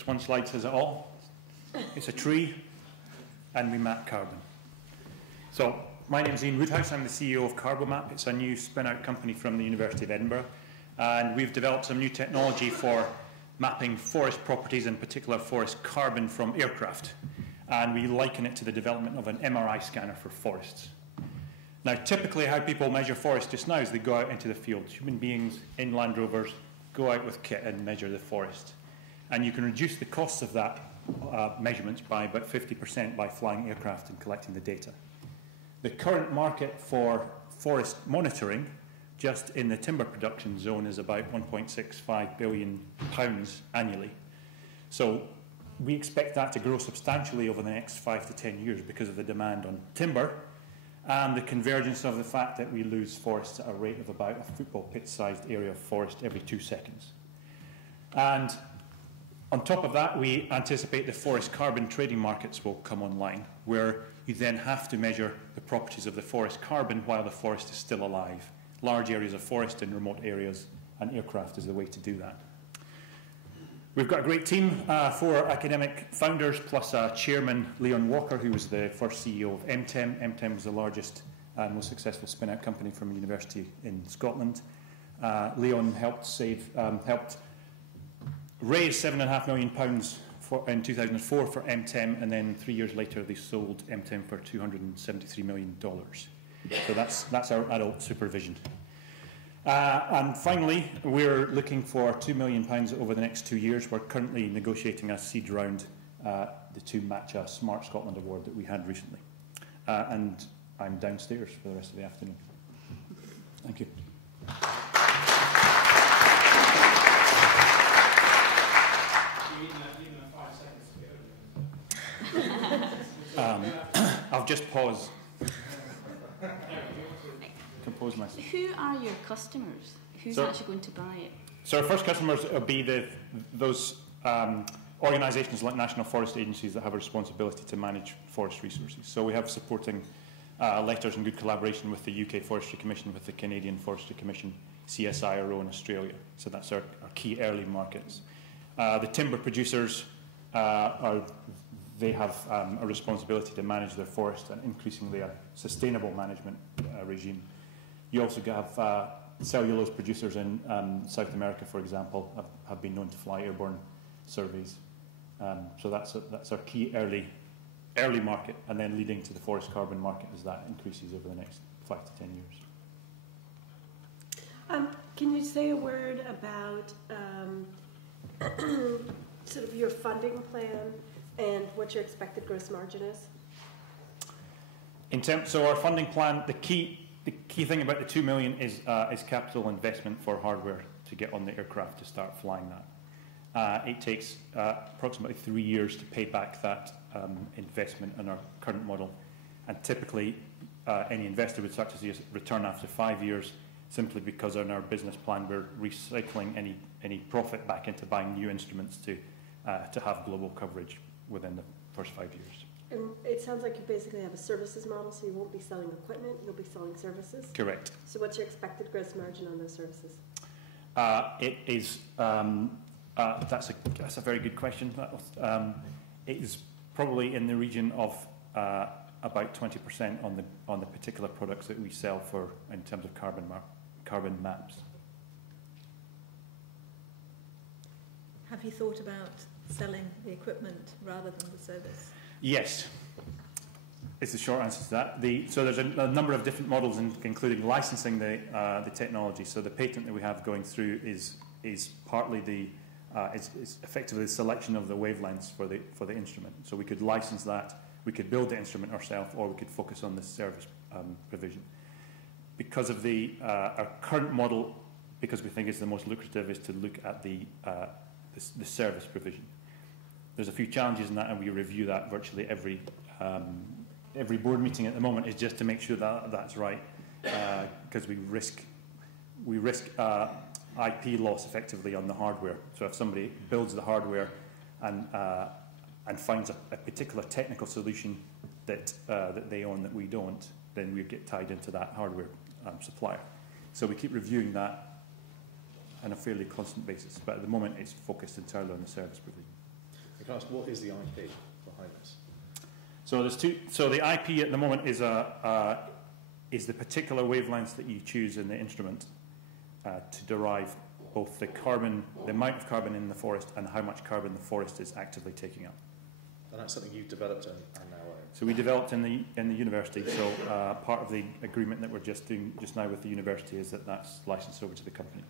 This one slide says it all. It's a tree, and we map carbon. So my name is Ian Woodhouse. I'm the CEO of Carbomap. It's a new spin-out company from the University of Edinburgh. And we've developed some new technology for mapping forest properties, in particular forest carbon from aircraft. And we liken it to the development of an MRI scanner for forests. Now, typically how people measure forests just now is they go out into the field. Human beings in Land Rovers go out with kit and measure the forest. And you can reduce the costs of that measurements by about 50% by flying aircraft and collecting the data. The current market for forest monitoring, just in the timber production zone, is about £1.65 billion annually. So we expect that to grow substantially over the next 5 to 10 years because of the demand on timber and the convergence of the fact that we lose forests at a rate of about a football pitch-sized area of forest every 2 seconds. And on top of that, we anticipate the forest carbon trading markets will come online, where you then have to measure the properties of the forest carbon while the forest is still alive. Large areas of forest in remote areas, and aircraft is the way to do that. We've got a great team, 4 academic founders, plus chairman, Leon Walker, who was the first CEO of MTEM. MTEM was the largest and most successful spin-out company from a university in Scotland. Leon helped raise £7.5 million in 2004 for MTEM, and then 3 years later they sold MTEM for $273 million. So that's our adult supervision. And finally, we're looking for £2 million over the next 2 years. We're currently negotiating a seed round to match a Smart Scotland award that we had recently. And I'm downstairs for the rest of the afternoon. Thank you. I'll just pause. Compose myself. Who are your customers? Who's actually going to buy it? So our first customers will be those organisations like national forest agencies that have a responsibility to manage forest resources. So we have supporting letters and good collaboration with the UK Forestry Commission, with the Canadian Forestry Commission, CSIRO in Australia. So that's our key early markets. The timber producers they have a responsibility to manage their forest and increasingly a sustainable management regime. You also have cellulose producers in South America, for example, have been known to fly airborne surveys. So that's our key early market, and then leading to the forest carbon market as that increases over the next 5 to 10 years. Can you say a word about sort of your funding plan and what your expected gross margin is? So our funding plan, the key thing about the $2 million is capital investment for hardware to get on the aircraft to start flying that. It takes approximately 3 years to pay back that investment in our current model, and typically any investor would start to see a return after 5 years, simply because in our business plan we're recycling any profit back into buying new instruments to have global coverage within the first 5 years. And it sounds like you basically have a services model, so you won't be selling equipment, you'll be selling services? Correct. So what's your expected gross margin on those services? It is, that's a very good question. It is probably in the region of about 20% on the particular products that we sell in terms of carbon maps. Have you thought about selling the equipment rather than the service? Yes, is the short answer to that. So there's a number of different models, including licensing the technology. So the patent that we have going through is partly is effectively the selection of the wavelengths for the instrument. So we could license that, we could build the instrument ourselves, or we could focus on the service provision. Because of our current model, because we think it's the most lucrative, is to look at the service provision. There's a few challenges in that, and we review that virtually every board meeting at the moment, is just to make sure that that's right, because we risk IP loss effectively on the hardware. So if somebody builds the hardware and finds a particular technical solution that they own that we don't, then we get tied into that hardware supplier. So we keep reviewing that on a fairly constant basis, but at the moment it's focused entirely on the service provision. can I ask, what is the IP behind this? So there's two. So the IP at the moment is the particular wavelengths that you choose in the instrument to derive both the amount of carbon in the forest and how much carbon the forest is actively taking up. And that's something you've developed and now own? So we developed in the university. So part of the agreement that we're just doing just now with the university is that that's licensed over to the company.